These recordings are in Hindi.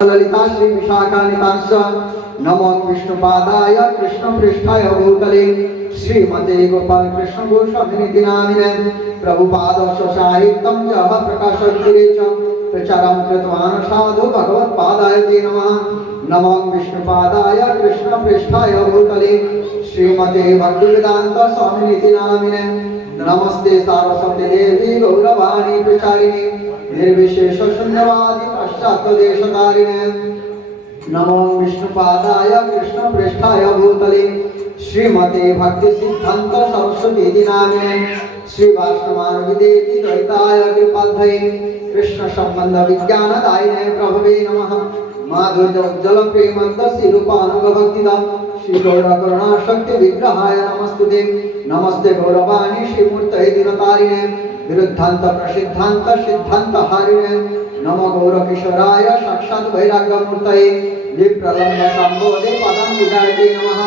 ललिता श्री विशाखानितांश नमो विष्णुपादाय कृष्णपृष्ठाय भूतले श्रीमते गोपाल कृष्ण गोस्वामिनिति नामिने प्रभुपाद साहित्यं यः प्रकाशयति च प्रचारं कृतवान् साधु भगवत्पादाय ते नमः। नमो विष्णुपादाय कृष्णपृष्ठाय भूतले श्रीमते भक्तिवेदान्त स्वामिनिति नामिने नमस्ते सारस्वती देवी गौरवाणी प्रचारिणे निर्विशेष शून्यवादी पश्चात्देशकारिणे नमो विष्णुपादाय कृष्णपृष्ठाय भूतले श्रीमते भक्ति सिद्धांत सरस्वती नामिने श्री वाष्णवानुविदेति द्वैताय कृपाधये कृष्ण संबंध विज्ञान दायिने प्रभवे नमः। माधुर्य उज्ज्वल प्रेमंत सिरूपानुग भक्तिदा श्री गौर करुणा शक्ति विग्रहाय नमस्तुते। नमस्ते गौरवाणी श्रीमूर्तये दिनतारिणे विरुद्धांत प्रसिद्धांत सिद्धांत हारिणे नमो गौर किशोराय साक्षात् वैराग्यमूर्तये विप्रलम्ब संबोधे पदं पूजयते नमः।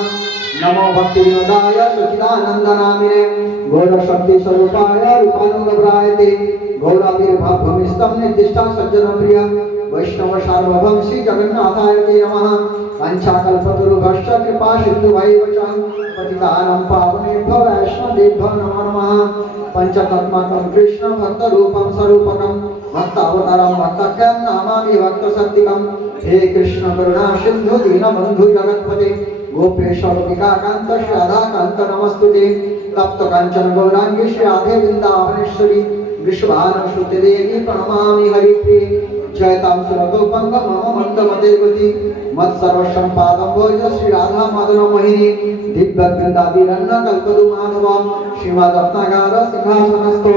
नमो भक्ति विनोदाय सच्चिदानंद नामिने गौर शक्ति स्वरूपाय रूपानुगभ्रायते गौराविर्भावभूमिस्थं निर्दिष्टा सज्जन प्रिय वैष्णव सार्वभौम श्री जगन्नाथाय ते नमः। वाञ्छाकल्पतरुभ्यश्च कृपा सिन्धुभैव च पतितानां पावनेभ्यो वैष्णवेभ्यो नमो नमः। पंचतत्त्वात्मकं कृष्ण भक्तरूपं स्वरूपकं भक्तावतारं भक्तक्यं नमामि भक्तसत्तिकं। हे कृष्ण करुणा सिन्धु दीनबन्धु जगत्पते गोपेश गोपिकाकान्त श्री राधाकान्त नमस्तुते। तप्त कांचन गौरांगी श्री राधे वृंदावनेश्वरी विश्वानुसुते देवी प्रणमामि हरिप्रिये। जयतां सुरतोपंग मम मंदमते गति मत्सर्वशं पादं भोज श्री राधा माधव मोहिनी दिव्य वृंदादिरन्न कल्पदुमानव श्रीमद्रत्नागार सिंहासनस्थो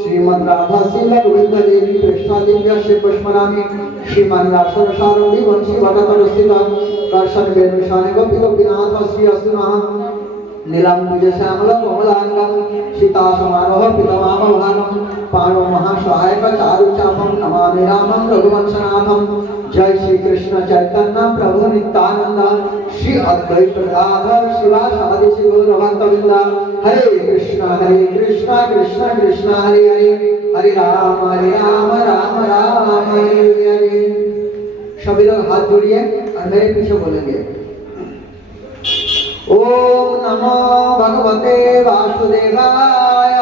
श्रीमद् राधा शील गोविंद देवी कृष्ण दिव्य श्री पुष्परामी श्रीमन् रासरसारंगी वंशी वटतरुस्थित दर्शन वेणुशाने गोपी गोपीनाथ श्री अस्तुनः नीलांबुज श्यामल कमलांगं सीता समारोह पितमामभागं पाणो महासहायक चारुचापं नमामि रामं रघुवंशनाथं। जय श्री कृष्ण चैतन्य प्रभु नित्यानंद श्री अद्वैत गदाधर शिवासादि श्री गौरभक्तवृंद। हरे कृष्ण कृष्ण कृष्ण हरे हरे हरे राम राम राम हरे हरे। सभी लोग हाथ जोड़िए और मेरे पीछे बोलेंगे ओम नमो भगवते वासुदेवाय।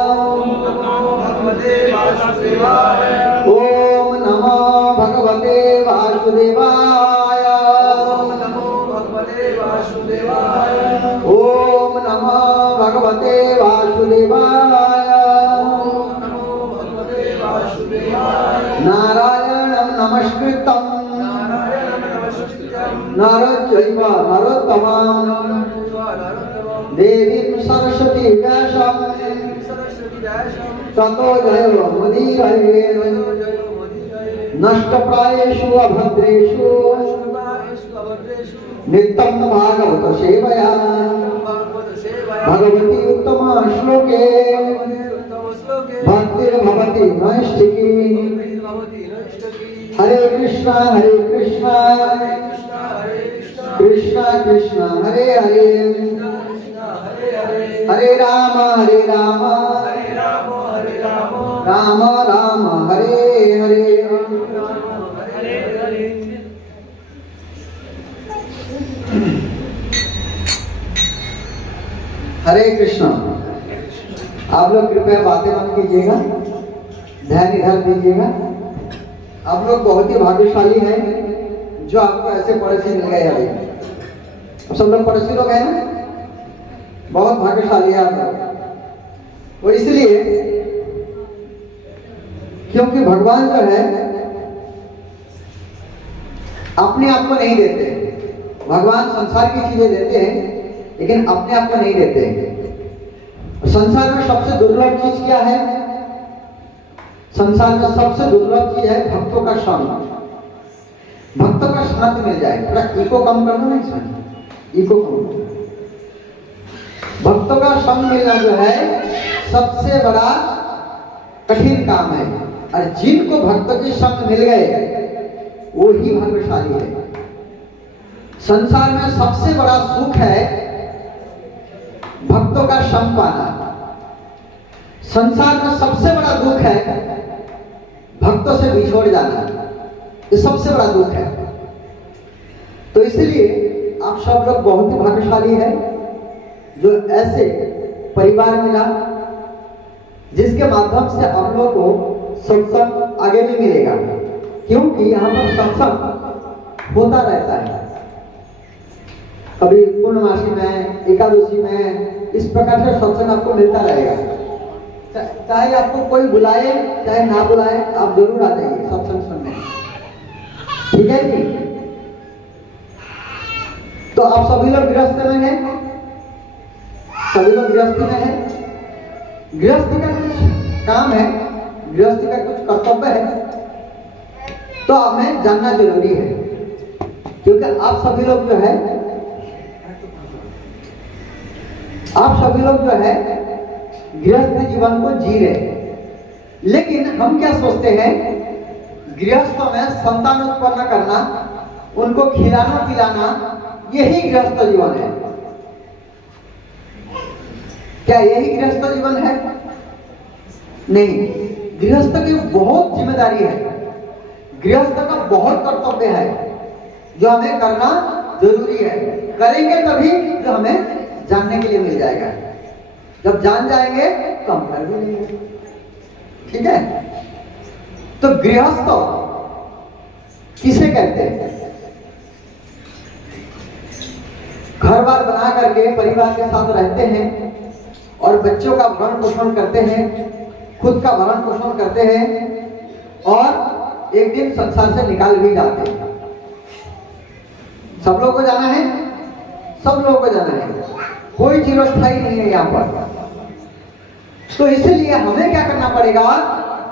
ओम नमो भगवते वासुदेवाय। ओम नमो भगवते वासुदेवाय। ओम नमो भगवते वासुदेवाय। ओम नमो भगवते वासुदेवाय। ओम नमो भगवते वासुदेवाय। नारायणं नमस्कृतं नरचैव नरोत्तमं देवीं सरस्वती व्यासं ततो जयमुदीरये। नष्टप्रायेषु अभद्रेषु नित्यं भागवत सेवया भगवती उत्तम श्लोके भक्तिर्भवति नैष्ठिकी। हरे कृष्णा कृष्णा कृष्णा हरे हरे हरे राम राम राम हरे हरे। हरे कृष्ण। आप लोग कृपया बातें मत कीजिएगा, ध्यान इधर दीजिएगा। आप लोग बहुत ही भाग्यशाली हैं जो आपको ऐसे पड़ोसी मिल गए। अभी सब लोग पड़ोसी लोग हैं ना, बहुत भाग्यशाली है आप लोग। और इसलिए क्योंकि भगवान जो है अपने आप को नहीं देते। भगवान संसार की चीजें देते हैं लेकिन अपने आप को नहीं देते। संसार में सबसे दुर्लभ चीज क्या है? संसार में सबसे दुर्लभ चीज है भक्तों का संग। भक्तों का साथ मिल जाए। थोड़ा इको कम करना ना, इसमें इको कम। भक्तों का संग मिलना जो है सबसे बड़ा कठिन काम है। और जिनको भक्तों के संग मिल गए वो ही भाग्यशाली है। संसार में सबसे बड़ा सुख है भक्तों का संग पाना। संसार में सबसे बड़ा दुख है भक्तों से बिछोड़ जाना। ये सबसे बड़ा दुख है। तो इसलिए आप सब लोग बहुत ही भाग्यशाली है जो ऐसे परिवार मिला जिसके माध्यम से हम लोग को सत्संग आगे भी मिलेगा, क्योंकि यहाँ पर सत्संग होता रहता है। कभी पूर्णमासी में, एकादशी में, इस प्रकार से सत्संग आपको मिलता रहेगा। चाहे आपको कोई बुलाए चाहे ना बुलाए, आप जरूर आ जाइए सत्संग सुनने, ठीक है जी। तो आप सभी लोग गृहस्थ में हैं, सभी लोग गृहस्थी में हैं। गृहस्थी का कुछ काम है, गृहस्थी का कुछ कर्तव्य है, तो हमें जानना जरूरी है, क्योंकि आप सभी लोग जो है गृहस्थ जीवन को जी रहे। लेकिन हम क्या सोचते हैं, गृहस्थों में संतान उत्पन्न करना, उनको खिलाना पिलाना, यही गृहस्थ जीवन है। क्या यही गृहस्थ जीवन है? नहीं, गृहस्थ की बहुत जिम्मेदारी है, गृहस्थ का बहुत कर्तव्य है जो हमें करना जरूरी है। करेंगे तभी जो हमें जानने के लिए मिल जाएगा। जब जान जाएंगे तो हम कर भी लेंगे, ठीक है। तो गृहस्थ किसे कहते हैं? घर बार बना करके परिवार के साथ रहते हैं और बच्चों का भरण पोषण करते हैं, खुद का भरण पोषण करते हैं और एक दिन संसार से निकाल भी जाते हैं। सब लोग को जाना है, सब लोगों को जाना है, कोई चिरस्थायी नहीं है यहाँ पर। तो इसलिए हमें क्या करना पड़ेगा,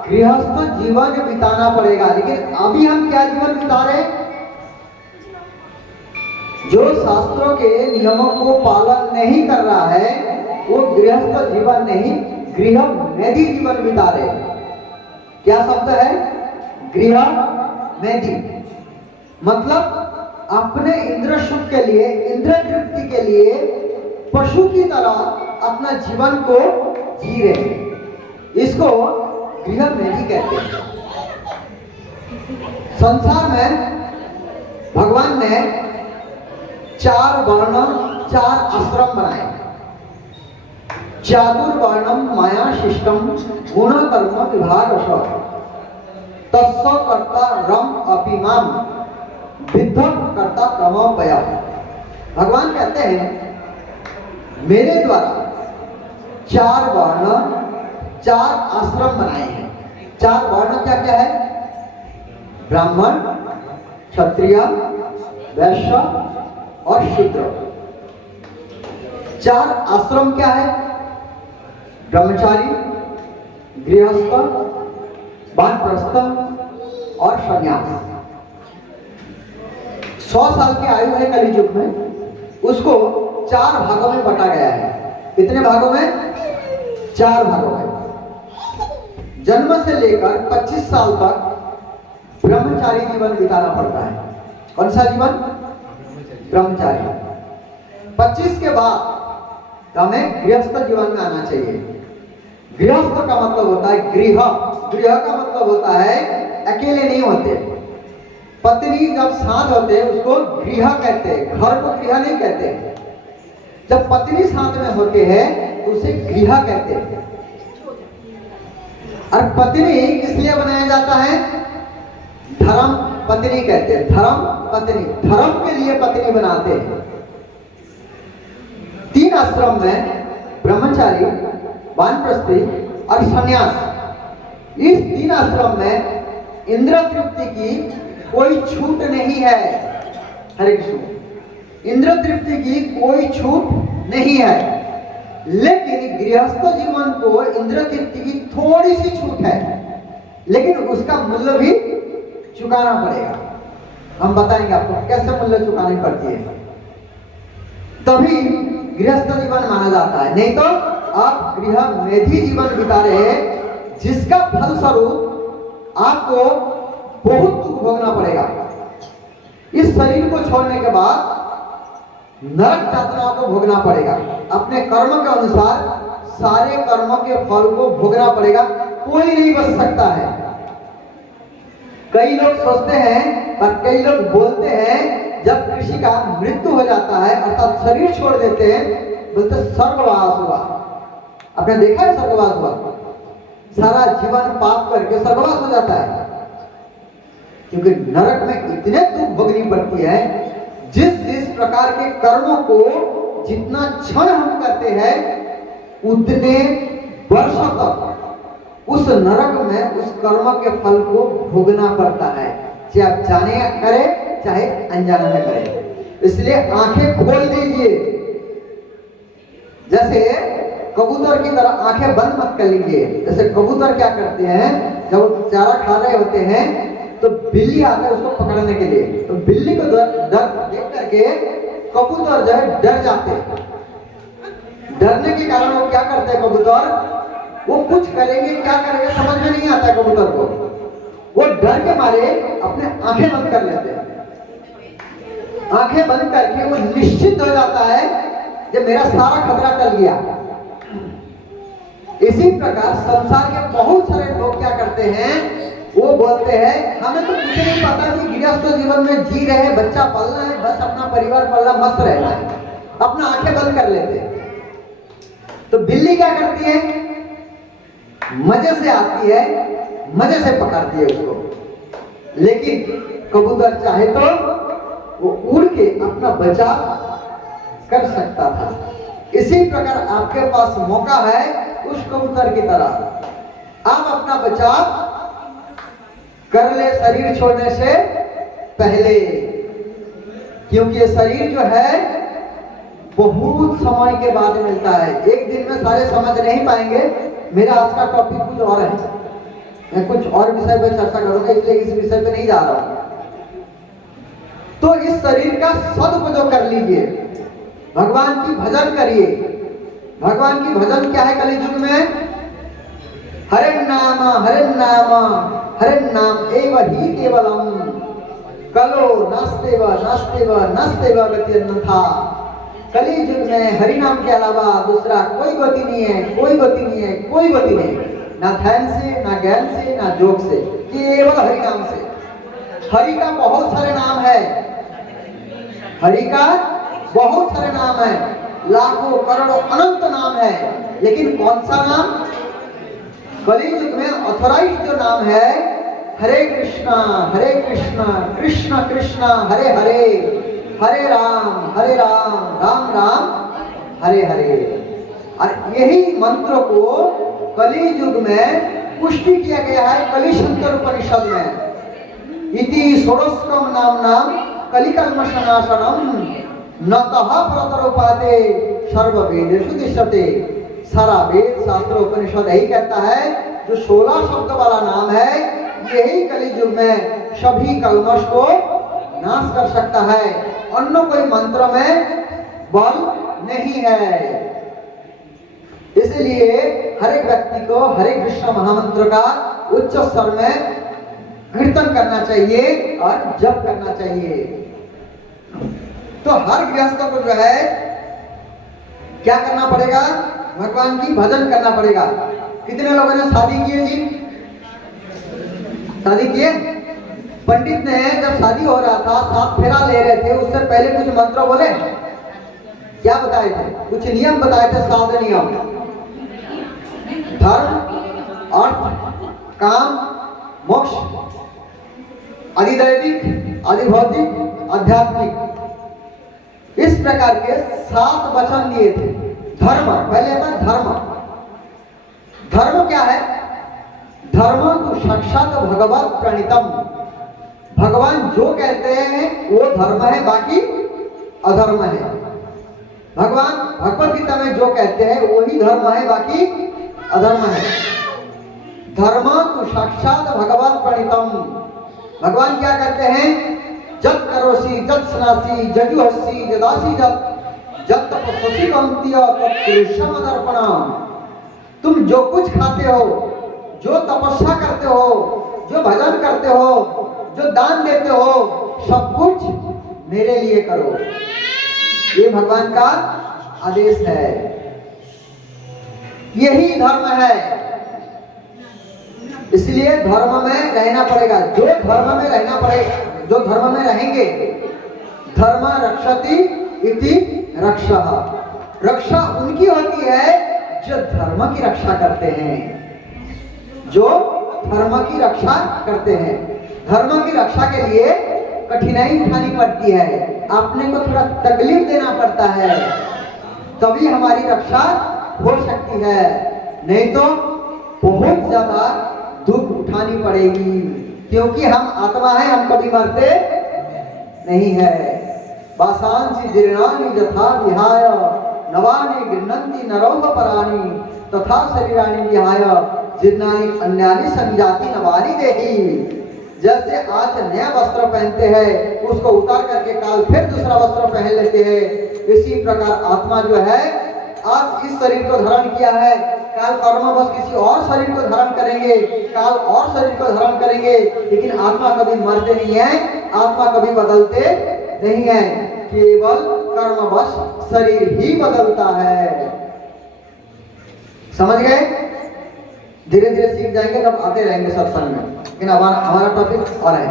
गृहस्थ जीवन बिताना पड़ेगा। लेकिन अभी हम क्या जीवन बिता रहे हैं? जो शास्त्रों के नियमों को पालन नहीं कर रहा है वो गृहस्थ जीवन नहीं, गृह मेधी जीवन बिता रहे। क्या शब्द है? गृह मेधी, मतलब अपने इंद्र सुख के लिए, इंद्र तृप्ति के लिए पशु की तरह अपना जीवन को जी रहे। इसको गृह मेधी कहते हैं। संसार में भगवान ने 4 वर्ण, 4 आश्रम बनाए। चातुर्वर्णम माया शिष्टम गुण कर्म विभाग तस्व कर्ता रम अपिमाम विद्धम कर्ता क्रमोपया। भगवान कहते हैं मेरे द्वारा 4 वर्ण, 4 आश्रम बनाए हैं। 4 वर्ण क्या क्या है? ब्राह्मण, क्षत्रिय, वैश्य और शूद्र। 4 आश्रम क्या है? ब्रह्मचारी, गृहस्थ, वानप्रस्थ और सन्यास। 100 साल की आयु है कलियुग में, उसको 4 भागों में बांटा गया है। कितने भागों में? 4 भागों में। जन्म से लेकर 25 साल तक ब्रह्मचारी जीवन बिताना पड़ता है। कौन सा जीवन? ब्रह्मचारी। 25 के बाद हमें गृहस्थ जीवन में आना चाहिए। गृहस्थ का मतलब होता है गृह, गृह का मतलब होता है अकेले नहीं होते। पत्नी जब साथ होते हैं उसको गृह कहते हैं, घर को गृह नहीं कहते। जब पत्नी साथ में होते हैं उसे गृह कहते हैं। और पत्नी किस लिए बनाया जाता है? धर्म पत्नी कहते हैं, धर्म पत्नी, धर्म के लिए पत्नी बनाते हैं। 3 आश्रम में ब्रह्मचारी, वानप्रस्थी और सन्यास। इस 3 आश्रम में इंद्र तृप्ति की कोई छूट नहीं है। हरे कृष्ण। इंद्र तृप्ति की कोई छूट नहीं है, लेकिन गृहस्थ जीवन को इंद्र तृप्ति की थोड़ी सी छूट है, लेकिन उसका मूल्य भी चुकाना पड़ेगा। हम बताएंगे आपको कैसे मूल्य चुकानी पड़ती है, तभी गृहस्थ जीवन माना जाता है। नहीं तो आप गृह मेधी जीवन बिता रहे हैं, जिसका फलस्वरूप आपको बहुत दुख भोगना पड़ेगा। इस शरीर को छोड़ने के बाद नरक यातनाओं को भोगना पड़ेगा। अपने कर्म के अनुसार सारे कर्मों के फल को भोगना पड़ेगा, कोई नहीं बच सकता है। कई लोग सोचते हैं और कई लोग बोलते हैं जब किसी का मृत्यु हो जाता है अर्थात शरीर छोड़ देते हैं, बोलते स्वर्गवास हुआ। आपने देखा है स्वर्गवास हुआ? सारा जीवन पाप करके स्वर्गवास हो जाता है, क्योंकि नरक में इतने दुख भोगनी पड़ती है। जिस प्रकार के कर्मों को जितना क्षण हम करते हैं उतने वर्षों तक उस नरक में उस कर्म के फल को भोगना पड़ता है, चाहे आप जाने करें चाहे अनजाने में करें। इसलिए आंखें खोल दीजिए, जैसे कबूतर की तरह आंखें बंद मत कर लीजिए। जैसे कबूतर क्या करते हैं, जब चारा खा रहे होते हैं तो बिल्ली आकर उसको पकड़ने के लिए, तो बिल्ली को देख करके कबूतर जो है डर जाते हैं। डरने के कारण वो क्या करते हैं कबूतर, वो कुछ करेंगे क्या करेंगे समझ में नहीं आता है कबूतर को। वो डर के मारे अपने आंखें बंद कर लेते हैं। आंखें बंद करके वो निश्चित हो जाता है कि मेरा सारा खतरा टल गया। इसी प्रकार संसार के बहुत सारे लोग क्या करते हैं, वो बोलते हैं हमें तो कुछ नहीं पता कि गृहस्थ जीवन में जी रहे हैं, बच्चा पालना है, बस अपना परिवार पालना, मस्त रहना है, अपना आंखें बंद कर लेते हैं। तो बिल्ली क्या करती है, मजे से आती है, मजे से पकड़ती है उसको। लेकिन कबूतर चाहे तो वो उड़ के अपना बचाव कर सकता था। इसी प्रकार आपके पास मौका है उस कबूतर की तरह, आप अपना बचाव कर ले शरीर छोड़ने से पहले, क्योंकि ये शरीर जो है बहुत समय के बाद मिलता है। एक दिन में सारे समझ नहीं पाएंगे। मेरा आज का टॉपिक कुछ और है, मैं कुछ और विषय पर चर्चा करूंगा, इसलिए इस विषय पे नहीं जा रहा हूं। तो इस शरीर का सदुपयोग कर लीजिए, भगवान की भजन करिए। भगवान की भजन क्या है कलियुग में, हरे नाम हरे नाम एव ही केवलम, कलो नास्तेव नास्तेव नास्तेव गति अन्यथा। कलियुग में हरि नाम के अलावा दूसरा कोई गति नहीं है, कोई गति नहीं है, कोई गति नहीं, ना ध्यान से, ना ज्ञान से, ना योग से, केवल हरि नाम से। हरि का बहुत सारे नाम है, हरि का बहुत सारे नाम है, लाखों करोड़ों अनंत नाम है, लेकिन कौन सा नाम कलियुग में ऑथोराइज जो नाम है, हरे कृष्णा कृष्ण कृष्ण हरे हरे, हरे राम राम राम हरे हरे। और यही मंत्र को कलियुग में पुष्टि किया गया है कलिशंकर उपनिषद में। इति षोडशकम नाम कलिकल्मषनाशनम नतः प्रतरोपाते सर्ववेदेषु दिश्यते। सारा वेद शास्त्र उपनिषद यही कहता है, जो 16 शब्द वाला नाम है यही कलियुग में सभी कल्मश को नाश कर सकता है। अन्य कोई मंत्र में बल नहीं है। इसलिए हर एक व्यक्ति को हरे कृष्ण महामंत्र का उच्च स्वर में कीर्तन करना चाहिए और जप करना चाहिए। तो हर गृहस्थ को जो है क्या करना पड़ेगा, भगवान की भजन करना पड़ेगा। कितने लोगों ने शादी की है जी, शादी किए? पंडित ने जब शादी हो रहा था, 7 फेरा ले रहे थे, उससे पहले कुछ मंत्र बोले, क्या बताए थे? कुछ नियम बताए थे, 7 नियम। धर्म, अर्थ, काम, मोक्ष, अधिदैविक, अधिभौतिक, आध्यात्मिक, इस प्रकार के 7 वचन दिए थे। धर्म पहले था, धर्म क्या है? धर्म तो साक्षात भगवत प्रणीतम, भगवान जो कहते हैं वो धर्म है, बाकी अधर्म है। भगवान भगवत गीता में जो कहते हैं वही धर्म है, बाकी अधर्म है। धर्म तो साक्षात भगवत प्रणीतम, भगवान क्या कहते हैं? जत करोसी जत स्नासी जजुहसी जदासी जत तपस्वी कंतिय तत्कृष्ण दर्पणम। तुम जो कुछ खाते हो, जो तपस्या करते हो, जो भजन करते हो, जो दान देते हो, सब कुछ मेरे लिए करो। ये भगवान का आदेश है, यही धर्म है। इसलिए धर्म में रहना पड़ेगा। जो धर्म में रहना पड़ेगा, जो धर्म में रहेंगे, धर्म रक्षति इति रक्षा। रक्षा उनकी होती है जो धर्म की रक्षा करते हैं, जो धर्म की रक्षा करते हैं। धर्म की रक्षा के लिए कठिनाई उठानी पड़ती है, अपने को थोड़ा तकलीफ देना पड़ता है, तभी हमारी रक्षा हो सकती है, नहीं तो बहुत ज्यादा दुख उठानी पड़ेगी, क्योंकि हम आत्मा है, हम कभी मरते नहीं है। वासांसि जीर्णानि यथा विहाय नवानि गृह्णन्ति नरौह पराणि तथा शरीराणि विहाय जीर्णानि अन्यानि संजाति नवानि देहि। जैसे आज नया वस्त्र पहनते हैं, उसको उतार करके काल फिर दूसरा वस्त्र पहन लेते हैं, इसी प्रकार आत्मा जो है आज इस शरीर को धारण किया है, काल कर्मवश किसी और शरीर को धारण करेंगे, काल और शरीर को धारण करेंगे, लेकिन आत्मा कभी मरते नहीं है, आत्मा कभी बदलते नहीं है, केवल कर्मवश शरीर ही बदलता है। समझ गए? धीरे धीरे सीख जाएंगे, तब आते रहेंगे सत्संग में, लेकिन अब हमारा टॉपिक और है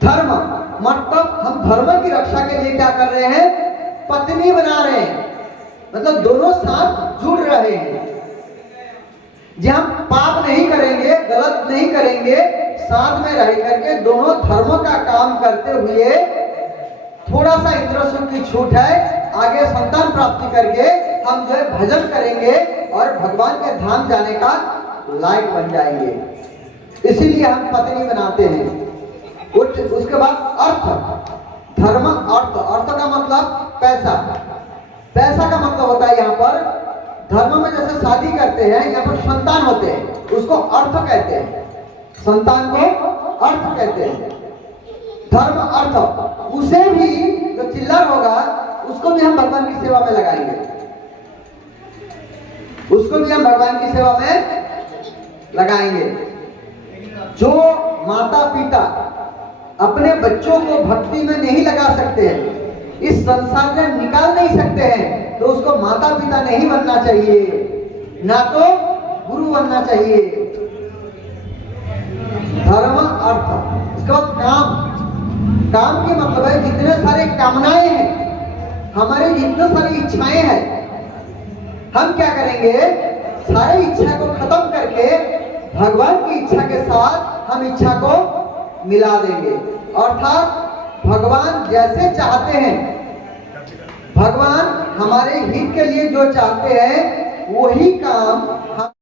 धर्म। मतलब हम धर्म की रक्षा के लिए क्या कर रहे हैं? पत्नी बना रहे हैं, मतलब दोनों साथ जुड़ रहे हैं। जी हम पाप नहीं करेंगे, गलत नहीं करेंगे, साथ में रह करके दोनों धर्मों का काम करते हुए थोड़ा सा इंद्र सुख की छूट है, आगे संतान प्राप्ति करके हम जो है भजन करेंगे और भगवान के धाम जाने का लायक बन जाएंगे। इसीलिए हम पत्नी बनाते हैं। उसके बाद अर्थ, धर्म अर्थ, अर्थ का मतलब पैसा, पैसा का मतलब होता है यहाँ पर धर्म में जैसे शादी करते हैं, यहाँ पर संतान होते हैं, उसको अर्थ कहते हैं, संतान को अर्थ कहते हैं। धर्म अर्थ, उसे भी जो चिल्लर होगा उसको भी हम भगवान की सेवा में लगाएंगे, उसको भी हम भगवान की सेवा में लगाएंगे। जो माता पिता अपने बच्चों को भक्ति में नहीं लगा सकते हैं, इस संसार में निकाल नहीं सकते हैं, तो उसको माता पिता नहीं बनना चाहिए, ना तो गुरु बनना चाहिए। धर्म अर्थ, इसके बाद काम, काम के मतलब है जितने सारे कामनाएं हैं, हमारे जितने सारी इच्छाएं हैं, हम क्या करेंगे? सारी इच्छा को खत्म करके भगवान की इच्छा के साथ हम इच्छा को मिला देंगे। अर्थात भगवान जैसे चाहते हैं, भगवान हमारे हित के लिए जो चाहते हैं वही काम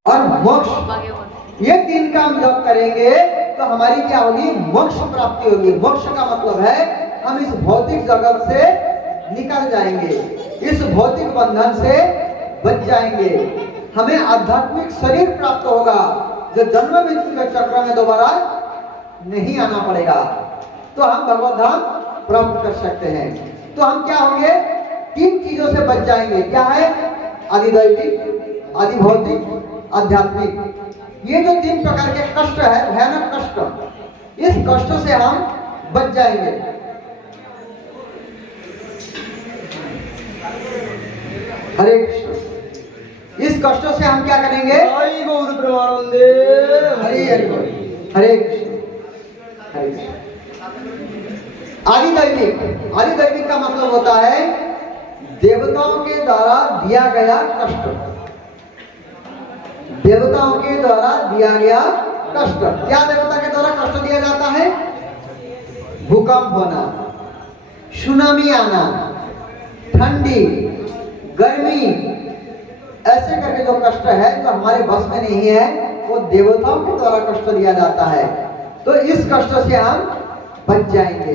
और मोक्ष, ये तीन काम जब करेंगे तो हमारी क्या होगी? मोक्ष प्राप्ति होगी। मोक्ष का मतलब है हम इस भौतिक जगत से निकल जाएंगे, इस भौतिक बंधन से बच जाएंगे, हमें आध्यात्मिक शरीर प्राप्त होगा, जो जन्म मृत्यु के चक्र में दोबारा नहीं आना पड़ेगा, तो हम भगवत धाम प्राप्त कर सकते हैं। तो हम क्या होंगे? तीन चीजों से बच जाएंगे। क्या है? आदिदैविक, आदिभौतिक, आध्यात्मिक। ये जो तीन प्रकार के कष्ट है, भयानक कष्ट, इस कष्ट से हम बच जाएंगे। हरे कृष्ण। इस कष्टों से हम क्या करेंगे? हरि गौर प्रेमानंदे, हरि हरि बोल, हरे कृष्ण, हरे कृष्ण। आदिदैविक, आदिदैविक का मतलब होता है देवताओं के द्वारा दिया गया कष्ट, देवताओं के द्वारा दिया गया कष्ट। क्या देवता के द्वारा कष्ट दिया जाता है? भूकंप होना, सुनामी आना, ठंडी, गर्मी, ऐसे करके जो कष्ट है जो हमारे बस में नहीं है, वो देवताओं के द्वारा कष्ट दिया जाता है। तो इस कष्ट से हम बच जाएंगे।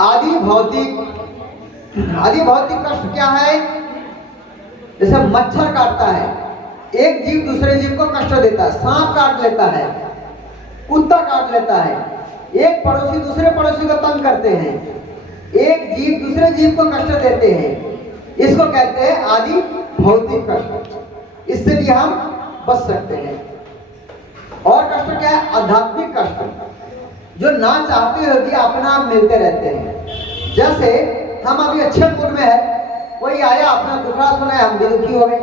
आदि भौतिक, आदि भौतिक कष्ट क्या है? जैसे मच्छर काटता है, एक जीव दूसरे जीव को कष्ट देता है, सांप काट लेता है, कुत्ता काट लेता है, एक पड़ोसी दूसरे पड़ोसी को तंग करते हैं, एक जीव दूसरे जीव को कष्ट देते हैं, इसको कहते हैं आदि भौतिक कष्ट। इससे भी हम बच सकते हैं। और कष्ट क्या है? आध्यात्मिक कष्ट, जो ना चाहते हुए भी अपना आप मिलते रहते हैं। जैसे हम अभी अच्छे मूड में है, कोई आया अपना दुखड़ा सुना है, हम भी दुखी हो गए,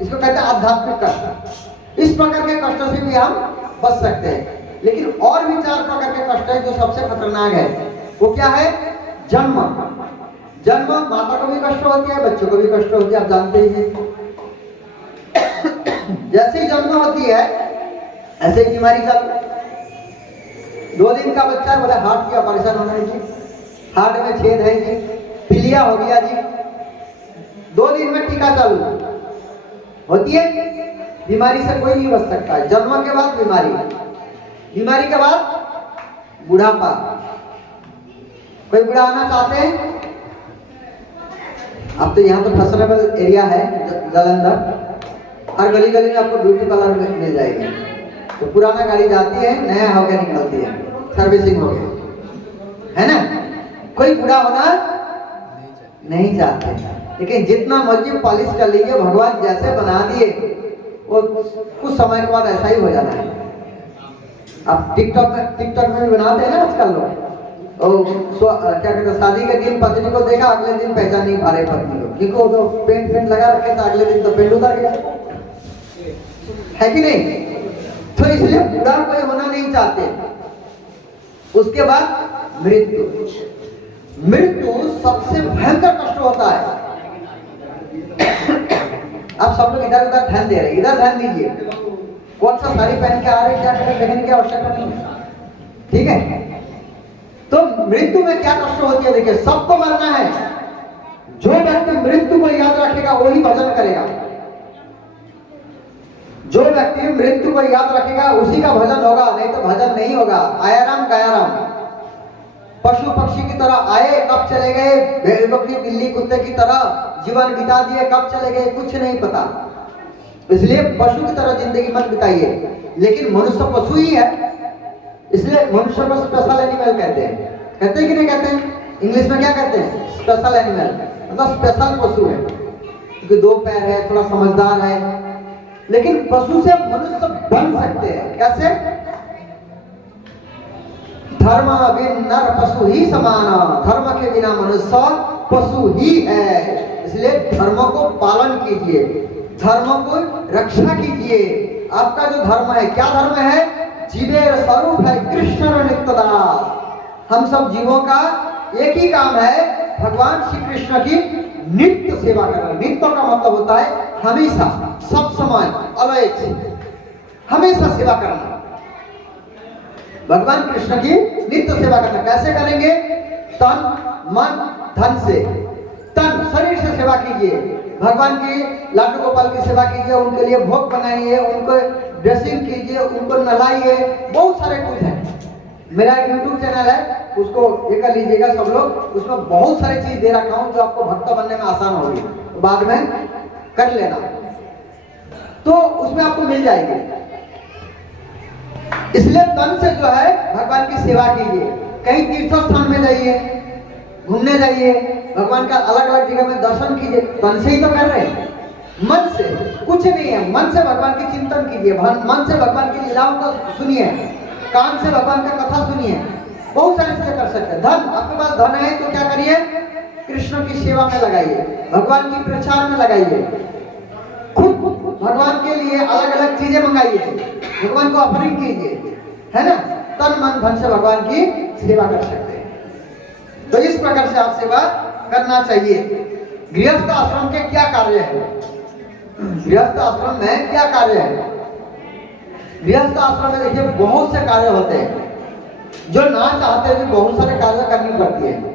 इसको कहते हैं आध्यात्मिक कष्ट। इस प्रकार के कष्टों से भी हम बच सकते हैं। लेकिन और भी 4 प्रकार के कष्ट है जो सबसे खतरनाक है। वो क्या है? जन्म। जन्म माता को भी कष्ट होती है, बच्चों को भी कष्ट होती है, आप जानते ही हैं। जैसे ही जन्म होती है ऐसे ही बीमारी चल। 2 दिन का बच्चा बोले हार्ट की ऑपरेशन होना है जी, हार्ट में छेद है जी, पीलिया हो गया जी, 2 दिन में टीका चालू होती है। बीमारी से कोई नहीं बच सकता है। जन्म के बाद बीमारी, बीमारी के बाद बुढ़ापा। कोई बुढ़ा आना चाहते हैं? अब तो यहाँ तो फैशनेबल एरिया है जालंधर, हर गली गली में आपको ब्यूटी पार्लर मिल जाएगी। तो पुराना गाड़ी जाती है, नया होकर निकलती है, सर्विसिंग हो गया है ना। कोई बुढ़ा होना नहीं चाहते, लेकिन जितना मर्जी पॉलिश कर लीजिए, भगवान जैसे बना दिए वो कुछ समय के बाद ऐसा ही हो जाना है। अब टिकटॉक में भी बनाते हैं ना आजकल लोग। क्या कहते हैं, शादी के दिन पत्नी को देखा, अगले दिन पहचान नहीं पा रहे पत्नी को, क्योंकि वो तो पेंट लगा रखे था, अगले दिन तो पेंट उतर गया, है कि नहीं। तो इसलिए बुढ़ा कोई होना नहीं चाहते। उसके बाद मृत्यु। मृत्यु सबसे भयंकर कष्ट होता है। आप सब लोग इधर उधर ध्यान दे रहे हैं, इधर ध्यान दीजिए। कौन सा साड़ी पहन के आ रहे, क्या करें, देखने की आवश्यकता नहीं है, ठीक है। तो मृत्यु में क्या कष्ट होती है? देखिए, सबको मरना है। जो व्यक्ति मृत्यु को याद रखेगा वही भजन करेगा। जो व्यक्ति मृत्यु को याद रखेगा उसी का भजन होगा, नहीं तो भजन नहीं होगा। आयाराम गयाराम। पशु पक्षी की तरह आए, कब चले गए, भेड़ बकरी बिल्ली कुत्ते की तरह जीवन बिता दिए, कब चले गए कुछ नहीं पता। इसलिए पशु की तरह जिंदगी मत बिताइए। लेकिन मनुष्य पशु ही है, इसलिए मनुष्य को स्पेशल एनिमल कहते हैं। कहते हैं कि नहीं कहते हैं? इंग्लिश में क्या कहते हैं? स्पेशल एनिमल, मतलब स्पेशल पशु है, क्योंकि 2 पैर है, थोड़ा समझदार है। लेकिन पशु से मनुष्य बन सकते हैं। कैसे? धर्म बिन नर पशु ही समान, धर्म के बिना मनुष्य पशु ही है। इसलिए धर्म को पालन कीजिए, धर्म को रक्षा कीजिए। आपका जो धर्म है, क्या धर्म है? जीवेर स्वरूप है कृष्ण नित्यदास। हम सब जीवों का एक ही काम है, भगवान श्री कृष्ण की नित्य सेवा करना। नित्य का मतलब होता है हमेशा, सब समय, ऑलवेज, हमेशा सेवा करना। भगवान कृष्ण की नित्य सेवा करना। कैसे करेंगे? तन मन धन से। तन शरीर से सेवा कीजिए, भगवान की लाडू गोपाल की सेवा कीजिए, उनके लिए भोग बनाइए, उनको ड्रेसिंग कीजिए, उनको नहलाइए। बहुत सारे कुछ है। मेरा एक यूट्यूब चैनल है, उसको ये कर लीजिएगा सब लोग। उसमें बहुत सारी चीज दे रखा हूँ जो आपको भक्त बनने में आसान होगी, तो बाद में कर लेना, तो उसमें आपको मिल जाएगी। इसलिए तन से जो है भगवान की सेवा कीजिए। कहीं तीर्थ स्थान में जाइए, घूमने जाइए, भगवान का अलग अलग जगह में दर्शन कीजिए, तन से ही तो कर रहे हैं। मन से कुछ नहीं है। मन से भगवान की चिंतन कीजिए, मन से भगवान की लीलाओं को सुनिए, कान से भगवान का कथा सुनिए। बहुत सारी चीजें कर सकते हैं। धन, आपके पास धन है तो क्या करिए? कृष्ण की सेवा में लगाइए, भगवान की प्रचार में लगाइए। खुद भगवान के लिए अलग अलग चीजें मंगाइए, भगवान को ऑफरिंग कीजिए, है ना। तन मन धन से भगवान की सेवा कर सकते हैं। तो इस प्रकार से आप सेवा करना चाहिए। गृहस्थ आश्रम के क्या कार्य है? गृहस्थ आश्रम में क्या कार्य है? गृहस्थ आश्रम में देखिए बहुत से कार्य होते हैं। जो ना चाहते भी बहुत सारे कार्य करनी पड़ती है।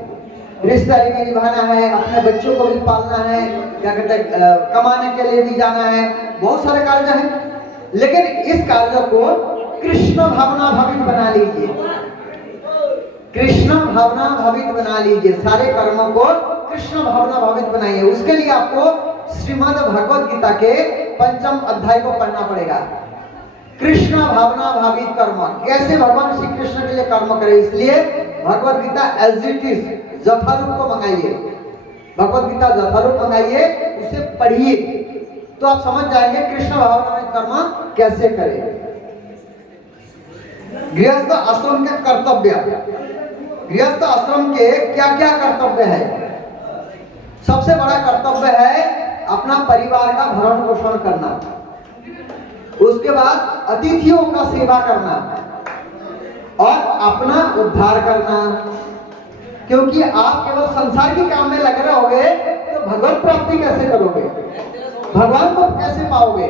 रिश्तेदारी भी निभाना है, अपने बच्चों को भी पालना है, क्या कहते हैं, कमाने के लिए भी जाना है, बहुत सारे कार्य हैं। लेकिन इस कार्य को कृष्ण भावना भावित बना लीजिए, कृष्ण भावना भावित बना लीजिए। सारे कर्मों को कृष्ण भावना भावित बनाइए। उसके लिए आपको श्रीमद् भगवद गीता के 5वें अध्याय को पढ़ना पड़ेगा। कृष्ण भावना भावित कर्म, कैसे भगवान श्री कृष्ण के लिए कर्म करें। इसलिए Bhagavad Gita as it is यथारूप को मंगाइए, भगवद गीता यथारूप मंगाइए, उसे पढ़िए, तो आप समझ जाएंगे कृष्ण भावना में कर्म कैसे करें। गृहस्थ आश्रम के कर्तव्य, गृहस्थ आश्रम के क्या क्या कर्तव्य है? सबसे बड़ा कर्तव्य है अपना परिवार का भरण पोषण करना। उसके बाद अतिथियों का सेवा करना और अपना उद्धार करना। क्योंकि आप केवल संसार के काम में लगे रहोगे तो भगवत प्राप्ति कैसे करोगे, भगवान को कैसे पाओगे?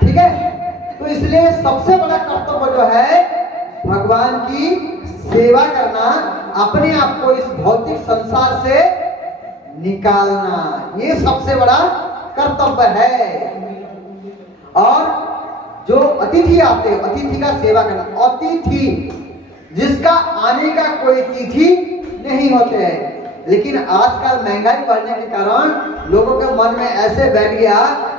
ठीक है, तो इसलिए सबसे बड़ा कर्तव्य जो है भगवान की सेवा करना, अपने आप को इस भौतिक संसार से निकालना, ये सबसे बड़ा कर्तव्य है। और जो अतिथि आते हैं, अतिथि का सेवा करना। अतिथि जिसका आने का कोई तिथि नहीं होते हैं, लेकिन आजकल महंगाई बढ़ने के कारण लोगों के मन में ऐसे बैठ गया,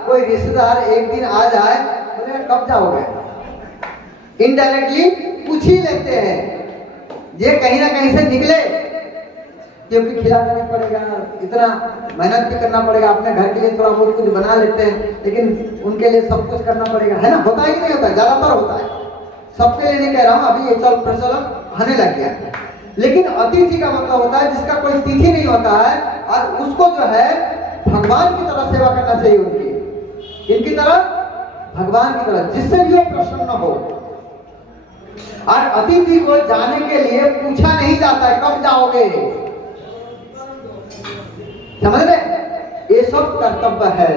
कोई रिश्तेदार एक दिन आ जाए, बोले कब जाओगे, इनडायरेक्टली पूछ ही लेते हैं। ये कहीं ना कहीं से निकले, क्योंकि खिलाना नहीं पड़ेगा, इतना मेहनत भी करना पड़ेगा, अपने घर के लिए थोड़ा बहुत कुछ बना लेते हैं, लेकिन उनके लिए सब कुछ करना पड़ेगा, है ना? होता है कि नहीं होता है? ज्यादातर होता है, सबके लिए नहीं कह रहा हूँ, अभी ये चल प्रचलन होने लग गया। लेकिन अतिथि का मतलब होता है जिसका कोई तिथि नहीं होता है, और उसको जो है भगवान की तरह सेवा करना चाहिए, उनकी, इनकी तरह, भगवान की तरह, जिससे भी वो प्रसन्न हो। और अतिथि को जाने के लिए पूछा नहीं जाता है कब जाओगे, समझ रहे? ये सब कर्तव्य है,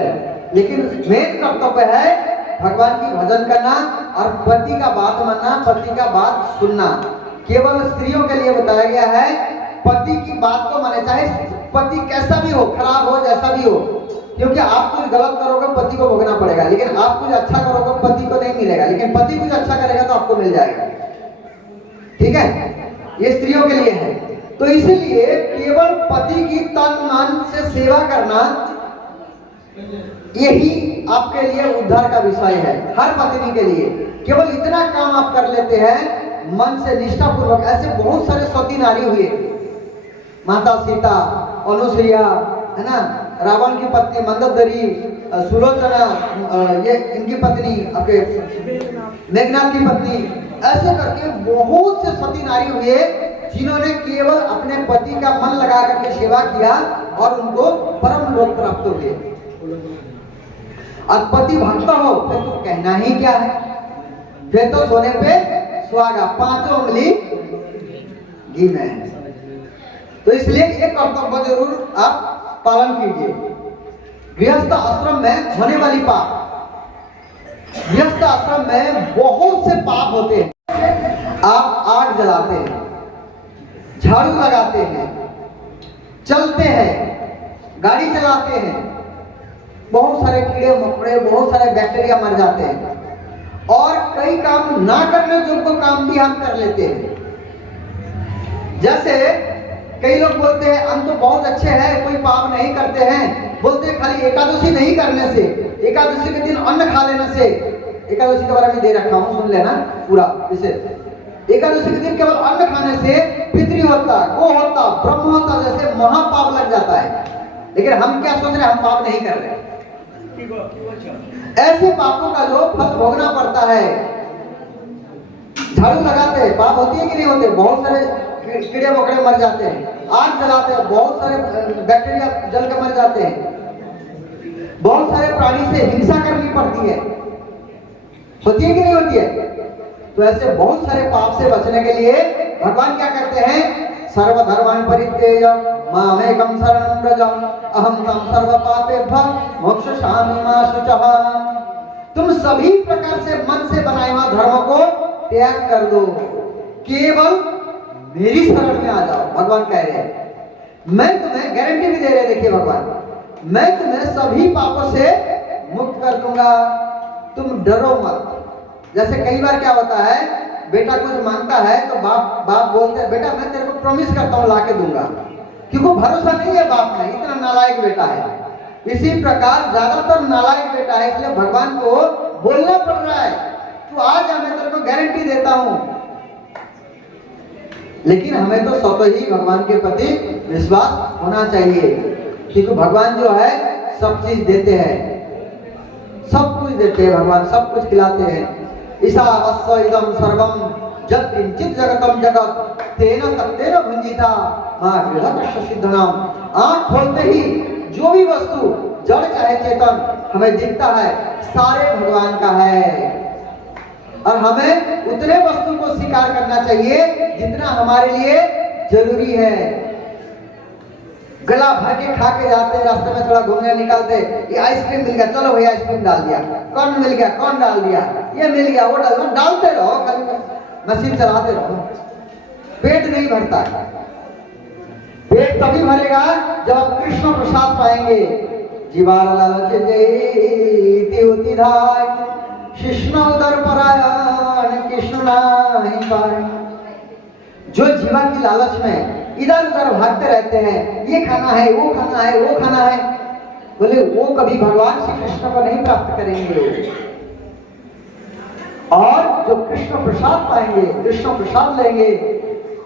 लेकिन मेन कर्तव्य है भगवान की भजन करना और पति का बात मानना, पति का बात सुनना। केवल स्त्रियों के लिए बताया गया है, पति की बात को माने, चाहे पति कैसा भी हो, खराब हो, जैसा भी हो, क्योंकि आप कुछ गलत करोगे पति को भोगना पड़ेगा, लेकिन आप कुछ अच्छा करोगे पति को नहीं मिलेगा, लेकिन पति कुछ अच्छा करेगा तो आपको मिल जाएगा। ठीक है, ये स्त्रियों के लिए है। तो इसलिए केवल पति की तन मन से सेवा करना, यही आपके लिए उद्धार का विषय है। हर पत्नी के लिए केवल इतना काम आप कर लेते हैं मन से निष्ठा पूर्वक। ऐसे बहुत सारे सती नारी हुए, माता सीता, अनुसुईया, है ना, रावण की पत्नी मंदोदरी, सुलोचना, ये इनकी पत्नी, आपके मेघनाथ की पत्नी, ऐसे करके बहुत से सती नारी हुए जिन्होंने केवल अपने पति का मन लगा करके सेवा किया और उनको परम लोक प्राप्त हुए। और पति भक्त हो फिर तो कहना ही क्या है, फिर तो सोने पे सुहागा, 5 उंगली घी में। तो इसलिए एक कर्तव्य जरूर आप पालन कीजिए। गृहस्थ आश्रम में होने वाली पाप, गृहस्थ आश्रम में बहुत से पाप होते हैं। आप आग जलाते हैं, झाड़ू लगाते हैं, चलते हैं, गाड़ी चलाते हैं, बहुत सारे कीड़े मकोड़े, बहुत सारे बैक्टीरिया मर जाते हैं, और कई काम ना करने योग्य काम भी हम कर लेते हैं। जैसे कई लोग बोलते हैं हम तो बहुत अच्छे हैं, कोई पाप नहीं करते हैं, बोलते हैं खाली एकादशी नहीं करने से, एकादशी के दिन अन्न खा लेने से, एकादशी के बारे में दे रखा हूं, सुन लेना पूरा इसे। एकादशी के दिन केवल अन्न खाने से पितृ होता, गो होता, ब्रह्म होता, जैसे महापाप लग जाता है। लेकिन हम क्या सोच रहे हैं, हम पाप नहीं कर रहे। ऐसे पापों का जो फल भोगना पड़ता है। झाड़ू लगाते हैं, पाप होती है कि नहीं होते? बहुत सारे कीड़े मकोड़े मर जाते हैं। आग जलाते हैं, बहुत सारे बैक्टीरिया जल के मर जाते हैं। बहुत सारे प्राणी से हिंसा करनी पड़ती है, होती है कि नहीं होती है? तो ऐसे बहुत सारे पाप से बचने के लिए भगवान क्या करते हैं, सर्वधर्मान् परित्यज्य मामेकं शरणं व्रज अहं तं सर्व पापेभ्यः मोक्षयिष्यामि मा शुचः। तुम सभी प्रकार से मन से बनाए हुए धर्मों को त्याग कर दो, केवल मेरी शरण में आ जाओ। भगवान कह रहे हैं, मैं तुम्हें गारंटी भी दे रहे, देखिए भगवान, मैं तुम्हें सभी पापों से मुक्त कर दूंगा, तुम डरो मत। जैसे कई बार क्या होता है, बेटा कुछ मांगता है तो बाप बोलते हैं बेटा मैं तेरे को प्रॉमिस करता हूँ ला के दूंगा, क्योंकि भरोसा नहीं है बाप में, इतना नालायक बेटा है। इसी प्रकार ज्यादातर नालायक बेटा है, इसलिए भगवान को बोलना पड़ रहा है, तू आ जा, मैं तेरे को गारंटी देता हूं। लेकिन हमें तो स्वतः ही भगवान के प्रति विश्वास होना चाहिए, क्योंकि भगवान जो है सब चीज देते हैं, सब कुछ देते हैं भगवान, सब कुछ खिलाते हैं। ईशावस्य इदं सर्वं यत् किंचित् जगतं जगत् तेन तत्तेन भुंजिता मां गृहस्य सिद्धनाम। आंख खोलते ही जो भी वस्तु जड़ चाहे चेतन हमें दिखता है, सारे भगवान का है। और हमें उतने वस्तु को स्वीकार करना चाहिए जितना हमारे लिए जरूरी है। गला भर के खा के जाते हैं, रास्ते में थोड़ा घूमने निकलते, ये आइसक्रीम मिल गया, चलो भैया आइसक्रीम डाल दिया, कौन मिल गया, कौन डाल दिया, ये मिल गया, वो डाल, डालते रहो, खाली मशीन चलाते रहो, पेट नहीं भरता। पेट तभी भरेगा जब आप कृष्ण प्रसाद पाएंगे। जीवार लालच जय होती धाय, कृष्ण उदर परायण कृष्ण नहीं पाए। जो जीवा की लालच में इधर उधर भागते रहते हैं, ये खाना है, वो खाना है, वो खाना है, बोले वो कभी भगवान श्री कृष्ण को नहीं प्राप्त करेंगे। और जो कृष्ण प्रसाद पाएंगे, कृष्ण प्रसाद लेंगे,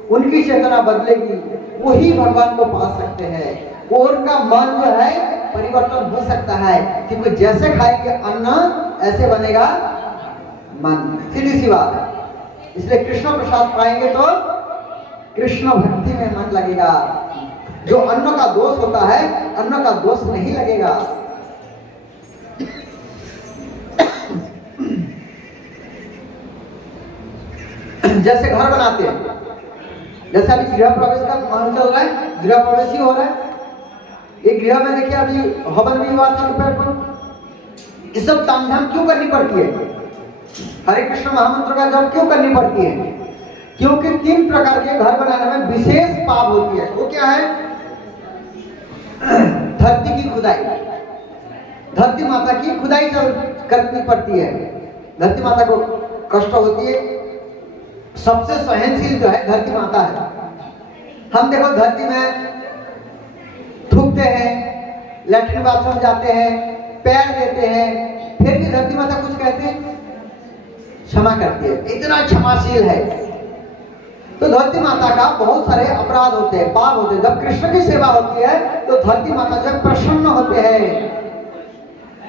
उनकी चेतना बदलेगी, वही भगवान को पा सकते हैं। वो उनका मन जो है परिवर्तन हो सकता है, क्योंकि जैसे खाएंगे अन्न ऐसे बनेगा मन, सीधी सी बात है। इसलिए कृष्ण प्रसाद पाएंगे तो कृष्ण भक्ति में मन लगेगा। जो अन्न का दोष होता है, अन्न का दोष नहीं लगेगा। जैसे घर बनाते हैं, जैसे अभी गृह प्रवेश का माहौल चल रहा है, गृह प्रवेश ही हो रहा है। एक गृह में देखिए अभी हवन भी हुआ था दोपहर को। ये सब तामझाम क्यों करनी पड़ती है? हरे कृष्ण महामंत्र का जप क्यों करनी पड़ती है? क्योंकि 3 प्रकार के घर बनाने में विशेष पाप होती है। वो क्या है? धरती की खुदाई, धरती माता की खुदाई करनी पड़ती है। धरती माता को कष्ट होती है। सबसे सहनशील जो है धरती माता है। हम देखो धरती में थूकते हैं, लैट्रिन बाथरूम जाते हैं, पैर देते हैं, फिर भी धरती माता कुछ कहते हैं, क्षमा करती है, इतना क्षमाशील है। तो धरती माता का बहुत सारे अपराध होते हैं, पाप होते हैं। जब कृष्ण की सेवा होती है तो धरती माता जब प्रसन्न होते हैं।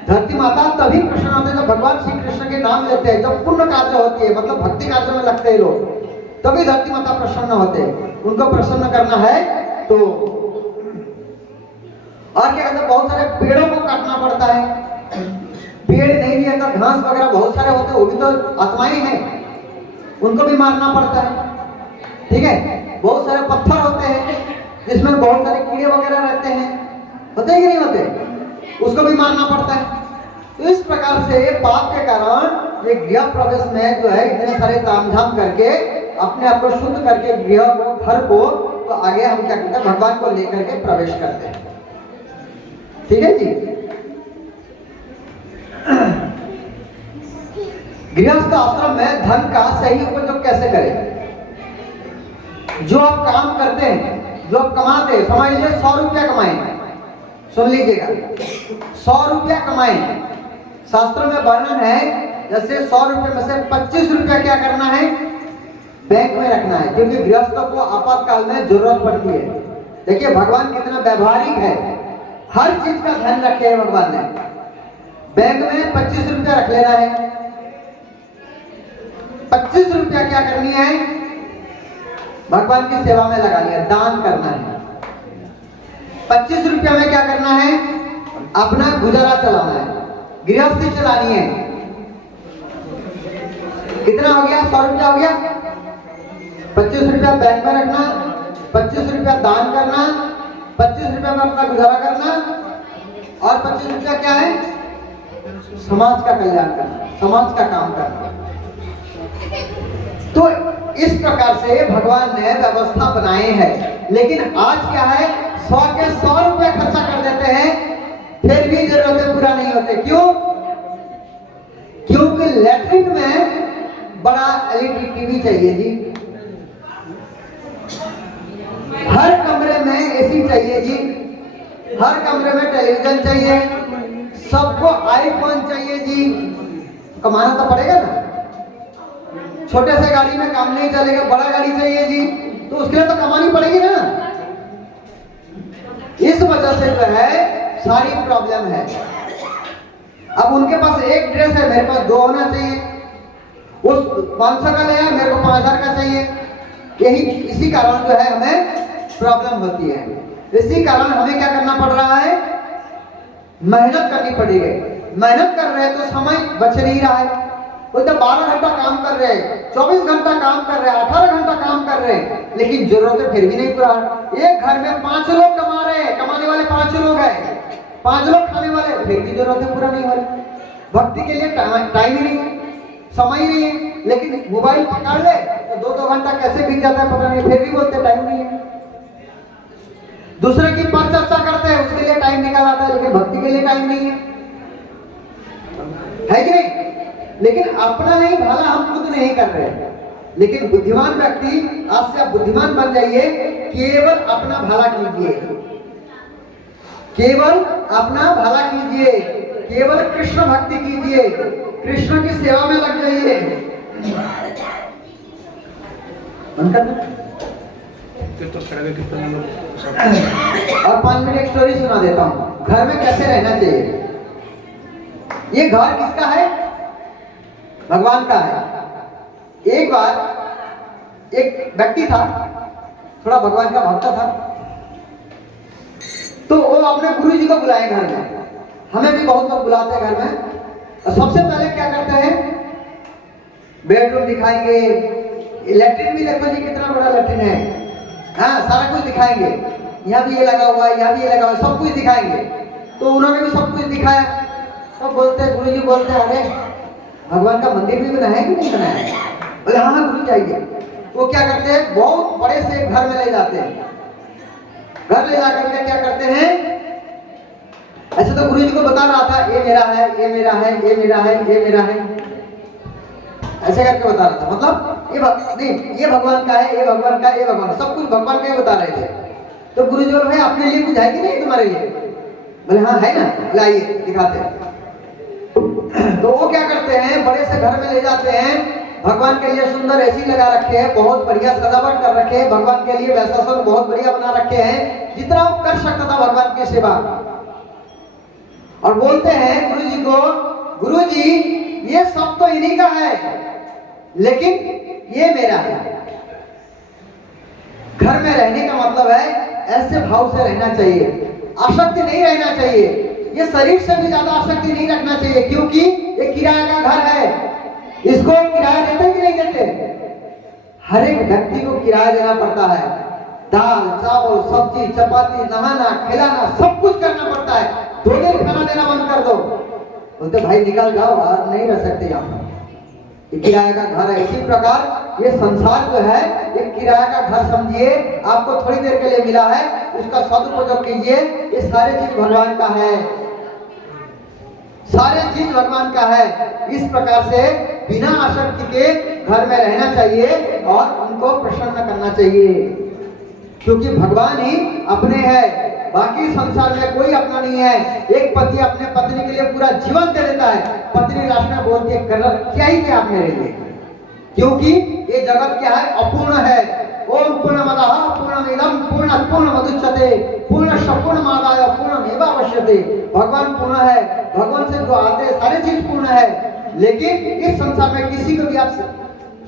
धरती माता तभी प्रसन्न होते हैं जब भगवान श्री कृष्ण के नाम लेते हैं, जब पुण्य कार्य होती है, मतलब भक्ति कार्य में लगते हैं लोग, तभी धरती माता प्रसन्न होते हैं। उनको प्रसन्न करना है तो और क्या कहते हैं, बहुत सारे पेड़ों को काटना पड़ता है। पेड़ नहीं भी है तो घास वगैरह बहुत सारे होते हैं, वो भी तो आत्माएं हैं, उनको भी मारना पड़ता है। ठीक है, बहुत सारे पत्थर होते हैं जिसमें बहुत सारे कीड़े वगैरह रहते हैं, होते हैं कि नहीं होते, उसको भी मारना पड़ता है। तो इस प्रकार से पाप के कारण ये गृह प्रवेश में जो है इतने सारे तामझाम करके अपने आप को शुद्ध करके गृह को, घर को, तो आगे हम क्या करते हैं, भगवान को लेकर के प्रवेश करते हैं। ठीक है जी। गृहस्थ आश्रम में धन का सही उपयोग कैसे करें? जो आप काम करते हैं, जो आप कमाते हैं, समझ लीजिए 100 रुपया कमाएं, सुन लीजिएगा, 100 रुपया कमाएं। शास्त्रों में वर्णन है जैसे 100 रुपये में से 25 रुपया क्या करना है, बैंक में रखना है, क्योंकि गृहस्थों को आपातकाल में जरूरत पड़ती है। देखिए भगवान कितना व्यवहारिक है, हर चीज का ध्यान रखे है भगवान ने। बैंक में 25 रुपया रख लेना है, 25 रुपया क्या करनी है, भगवान की सेवा में लगा लिया, दान करना है। 25 रुपया में क्या करना है, अपना गुजारा चलाना है, गृहस्थी चलानी है। कितना हो गया, 100 रुपया हो गया। 25 रुपया बैंक में रखना, 25 रुपया दान करना, 25 रुपया में अपना गुजारा करना, और 25 रुपया क्या है, समाज का कल्याण करना, समाज का काम करना। तो इस प्रकार से भगवान ने व्यवस्था बनाए हैं। लेकिन आज क्या है, 100 के 100 रुपए खर्चा कर देते हैं, फिर भी जरूरतें पूरा नहीं होते। क्यों? क्योंकि लैट्रिन में बड़ा एलईडी टीवी चाहिए जी, हर कमरे में एसी चाहिए जी, हर कमरे में टेलीविजन चाहिए, सबको आईफोन चाहिए जी। कमाना तो पड़ेगा ना, छोटे से गाड़ी में काम नहीं चलेगा, बड़ा गाड़ी चाहिए जी, तो उसके लिए तो कमानी पड़ेगी ना। इस वजह से जो है सारी प्रॉब्लम है। अब उनके पास एक ड्रेस है, मेरे पास 2 होना चाहिए, उस 500 का लिया, मेरे को 5000 का चाहिए। यही इसी कारण जो है हमें प्रॉब्लम होती है। इसी कारण हमें क्या करना पड़ रहा है, मेहनत करनी पड़ेगी। मेहनत कर रहे हैं तो समय बच नहीं रहा है। वो तो 12 घंटा काम कर रहे हैं, 24 घंटा काम कर रहे हैं, 18 घंटा काम कर रहे हैं, लेकिन जरूरतें फिर भी नहीं पूरा। एक घर में 5 लोग कमा रहे हैं, कमाने वाले 5 लोग हैं, 5 लोग खाने वाले, फिर भी जरूरतें पूरा नहीं हो रही। भक्ति के लिए टाइम ही नहीं है, समय ही नहीं है। लेकिन मोबाइल पकड़ ले तो 2-2 घंटा कैसे बीत जाता है पता नहीं, फिर भी बोलते टाइम नहीं है। दूसरे की पर चर्चा करते हैं, उसके लिए टाइम निकाल आता है, लेकिन भक्ति के लिए टाइम नहीं है कि नहीं? लेकिन अपना ही भला हम खुद नहीं कर रहे। लेकिन बुद्धिमान व्यक्ति, आज से आप बुद्धिमान बन जाइए, केवल अपना भला कीजिए, केवल अपना भला कीजिए, केवल कृष्ण भक्ति कीजिए, कृष्ण की सेवा में लग जाइए। और 5 मिनट एक स्टोरी सुना देता हूँ, घर में कैसे रहना चाहिए। ये घर किसका है? भगवान का है। एक बार एक व्यक्ति था, थोड़ा भगवान का भक्त था, तो वो अपने गुरु जी को बुलाए घर में। हमें भी बहुत लोग बुलाते हैं घर में। और सबसे पहले क्या करते हैं, बेडरूम दिखाएंगे, लैट्रिन भी देखो जी कितना बड़ा लैट्रिन है, हाँ सारा कुछ दिखाएंगे, यहाँ भी ये लगा हुआ है, यहाँ भी ये लगा हुआ है, सब कुछ दिखाएंगे। तो उन्होंने भी सब कुछ दिखाया। तो बोलते हैं, गुरु जी बोलते हैं, अरे भगवान का मंदिर भी बनाया कि नहीं बनाया? बोले हाँ हाँ गुरु चाहिए। वो क्या करते हैं, बहुत बड़े से एक घर में ले जाते हैं। घर ले जाकर के क्या करते हैं, ऐसे तो गुरु जी को बता रहा था, ये मेरा है, ये मेरा है, ये मेरा है, ये मेरा है, ऐसे करके बता रहा था। मतलब ये नहीं, ये भगवान का है, ये भगवान का है, ये भगवान, सब कुछ भगवान का ही बता रहे थे। तो गुरु जी बोले भाई अपने लिए कुछ है कि नहीं तुम्हारे लिए? बोले हाँ है ना, लाइए दिखाते हैं। तो वो क्या करते हैं, बड़े से घर में ले जाते हैं, भगवान के लिए सुंदर एसी लगा रखे हैं, बहुत बढ़िया सजावट कर रखे हैं, भगवान के लिए वैशासन बहुत बढ़िया बना रखे हैं, जितना वो कर सकता था भगवान की सेवा। और बोलते हैं गुरु जी को, गुरु जी ये सब तो इन्हीं का है, लेकिन ये मेरा है। घर में रहने का मतलब है ऐसे भाव से रहना चाहिए, आसक्ति नहीं रहना चाहिए। ये शरीर से भी ज्यादा आसक्ति नहीं रखना चाहिए, क्योंकि ये किराए का घर है, इसको किराया देते कि नहीं देते? हर एक व्यक्ति को किराया देना पड़ता है। दाल चावल सब्जी चपाती नहाना खिलाना सब कुछ करना पड़ता है। 2 दिन खाना देना बंद कर दो, बोलते भाई निकल जाओ, आज नहीं रह सकते यहाँ, ये किराया का घर है। इसी प्रकार ये संसार जो है ये किराया का घर समझिए, आपको थोड़ी देर के लिए मिला है, उसका सदुपयोग कीजिए। ये सारे चीज भगवान का है, सारे चीज भगवान का है। इस प्रकार से बिना आसक्ति के घर में रहना चाहिए और उनको प्रसन्न करना चाहिए, क्योंकि भगवान ही अपने हैं, बाकी संसार में कोई अपना नहीं है। एक पति अपने पत्नी के लिए पूरा जीवन दे देता है, पत्नी लास्ट में बोलती है क्या ही क्या आप मेरे लिए, क्योंकि ये जगत क्या है, अपूर्ण है। ओम पूर्णमदः पूर्णमिदं पूर्णात् पूर्णमुदच्यते पूर्णस्य पूर्णमादाय पूर्णमेवावशिष्यते। भगवान पूर्ण है, भगवान से जो आते हैं सारी चीज पूर्ण है, लेकिन इस संसार में किसी को भी आप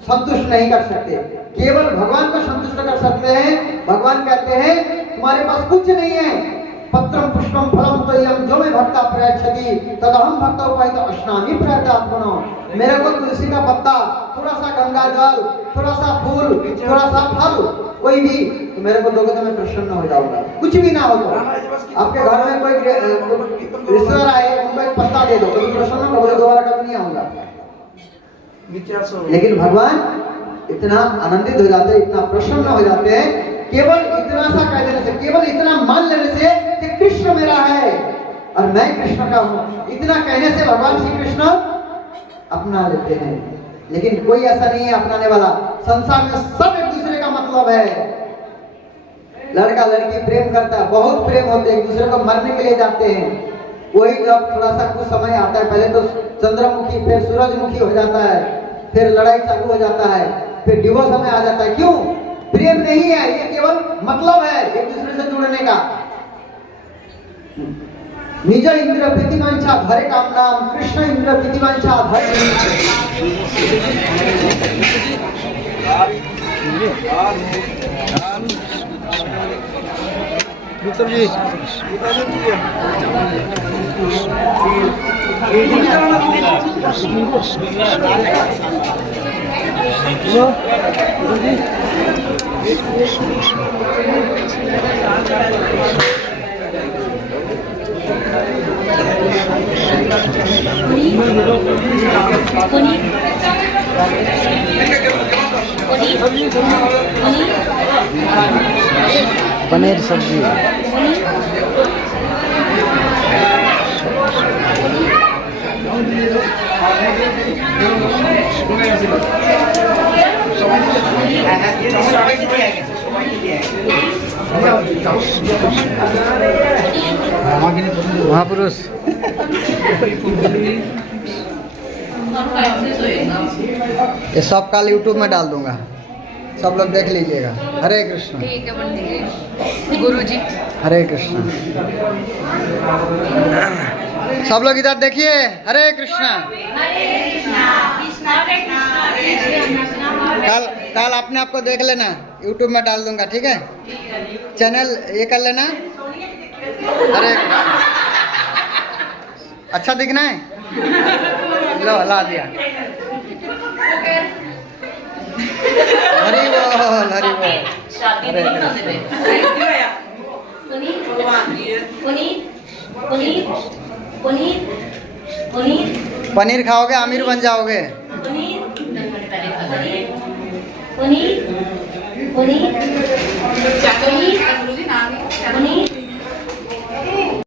संतुष्ट नहीं कर सकते, केवल भगवान को संतुष्ट कर सकते हैं। भगवान कहते हैं तुम्हारे पास कुछ नहीं है, पत्रम पुष्पम फलम तोयम जो मैं भक्ता प्रयच्छति तदहम भक्ता उपायित अश्नामि प्रयतात्मनो। मेरे को तुलसी का पत्ता, थोड़ा सा गंगा जल, थोड़ा सा फूल, थोड़ा सा फल, कोई भी तो मेरे को दोगे तो मैं प्रसन्न हो जाऊंगा। कुछ भी ना हो तो आपके घर में कोई रिश्तेदार आए, उनको एक पत्ता दे दो, कभी प्रसन्न होगा, दोबारा कभी नहीं आऊंगा। लेकिन भगवान इतना आनंदित हो जाते हैं, इतना प्रसन्न हो जाते हैं, केवल इतना सा कह देने से, केवल इतना मान लेने से कि कृष्ण मेरा है और मैं कृष्ण का हूँ, इतना कहने से भगवान श्री कृष्ण अपना लेते हैं। लेकिन कोई ऐसा नहीं है अपनाने वाला। संसार में सब एक दूसरे का मतलब है। लड़का लड़की प्रेम करता है, बहुत प्रेम होते हैं, एक दूसरे को मरने के लिए जाते हैं। वही जब थोड़ा सा कुछ समय आता है, पहले तो चंद्रमुखी फिर सूरजमुखी हो जाता है, फिर लड़ाई चालू हो जाता है, फिर डिवोर्स हमें आ जाता है। क्यों? प्रेम नहीं है, ये केवल मतलब है एक दूसरे से जुड़ने का। निज इंद्र प्रीतिवांछा धरे काम नाम कृष्ण इंद्र प्रीतिवांछा धरे। मित्र जी पनीर सब्जी महापुरुष ये सब कल यूट्यूब में डाल दूंगा, सब लोग देख लीजिएगा। हरे कृष्ण। ठीक है पंडित गुरु जी। हरे कृष्ण। सब लोग इधर देखिए। हरे कृष्ण। कल कल अपने आप को देख लेना, यूट्यूब में डाल दूंगा, ठीक है? चैनल ये कर लेना। अरे अच्छा दिखना है, लो ला दिया। हरी बोल हरी बोल। हरे पनीर खाओगे अमीर बन जाओगे। पनीर